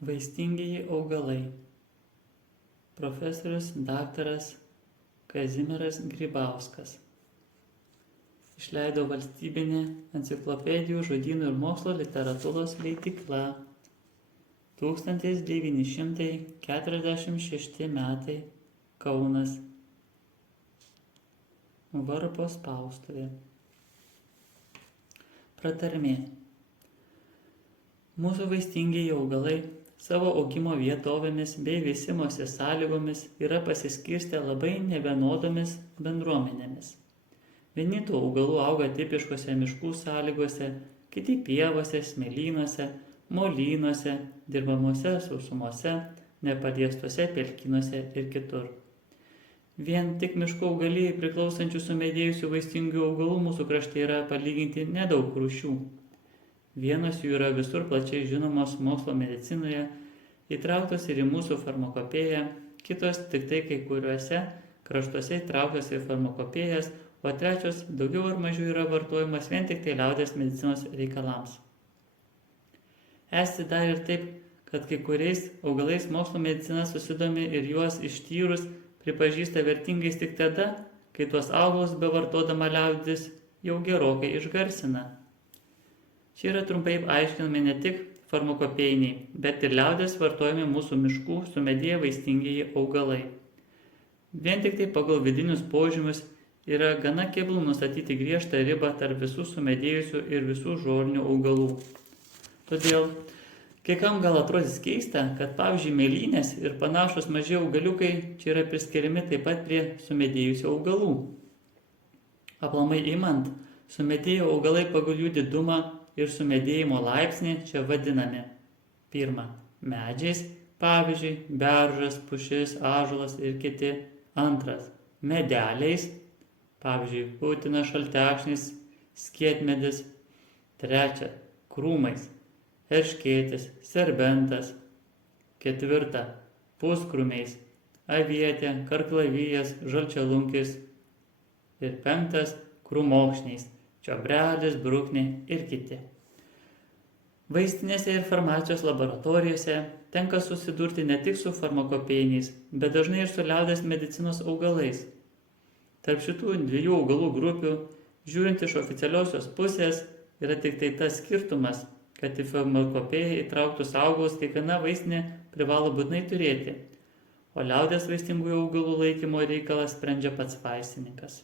Vaistingieji augalai. Profesorius daktaras Kazimieras Grybauskas. Išleido Valstybinė enciklopedijų, žodynų ir mokslo literatūros leidykla. 1946 metai, Kaunas. Varpo spaustuvė. Pratarmė. Mūsų vaistingieji augalai savo augimo vietovėmis bei veisimosi sąlygomis yra pasiskirstę labai nevienodomis bendruomenėmis. Vieni tų augalų auga tipiškose miškų sąlygose, kiti pievose, smėlynuose, molynuose, dirbamose sausumose, nepaliestuose pelkynuose ir kitur. Vien tik miškų augalijai priklausančių sumedėjusių vaistingų augalų mūsų krašte yra palyginti nedaug rūšių. Vienos jų yra visur plačiai žinomos mokslo medicinoje, įtrauktos ir į mūsų farmakopėją, kitos tik tai kai kuriuose kraštuose įtrauktos į farmakopėjas, o trečios daugiau ar mažiau yra vartojamas vien tik tai liaudies medicinos reikalams. Esti dar ir taip, kad kai kuriais augalais mokslo medicina susidomi ir juos ištyrus pripažįsta vertingais tik tada, kai tuos augalus bevartodama liaudis jau gerokai išgarsina. Čia yra trumpai aiškinami ne tik farmakopėjiniai, bet ir liaudies vartojami mūsų miškų sumedėję vaistingieji augalai. Vien tik tai pagal vidinius požymius yra gana keblu nustatyti griežtą ribą tarp visų sumedėjusių ir visų žolinių augalų. Todėl, kai kam gal atrodys keista, kad pavyzdžiui mėlynės ir panašus maži augaliukai čia yra priskiriami taip pat prie sumedėjusių augalų. Aplamai imant, sumedėjų augalai pagal jų didumą ir sumedėjimo laipsnį čia vadinami: 1. Medžiais, pavyzdžiui, beržas, pušis, ąžuolas ir kiti. 2. Medeliais, pavyzdžiui, putinas, šaltekšnis, skietmedis. 3. Krūmais, erškėtis, serbentas. 4. Puskrūmiais, avietė, karklavijas, žalčialunkis. Ir 5. Krūmokšniais, čiobrelis, bruknė ir kiti. Vaistinėse ir farmacijos laboratorijose tenka susidurti ne tik su farmakopėjiniais, bet dažnai ir su liaudies medicinos augalais. Tarp šitų dviejų augalų grupių, žiūrint iš oficialiosios pusės, yra tik tai tas skirtumas, kad į farmakopėją įtrauktus augalus kiekviena vaistinė privalo būtinai turėti, o liaudies vaistingųjų augalų laikymo reikalą sprendžia pats vaistininkas.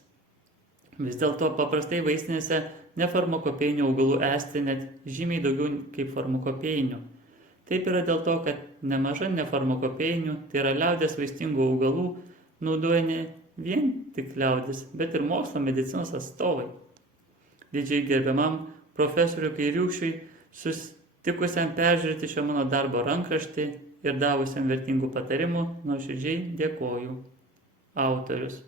Vis dėlto paprastai vaistinėse nefarmakopėjinių augalų esti net žymiai daugiau kaip farmakopėjinių. Taip yra dėl to, kad nemaža nefarmakopėjinių, tai yra liaudies vaistingų augalų, naudoja ne vien tik liaudis, bet ir mokslo medicinos atstovai. Didžiai gerbiamam profesoriui Kairiūkščiui, susitikusiam peržiūrėti šio mano darbo rankraštį ir davusiam vertingų patarimų, nuoširdžiai dėkoju. Autorius.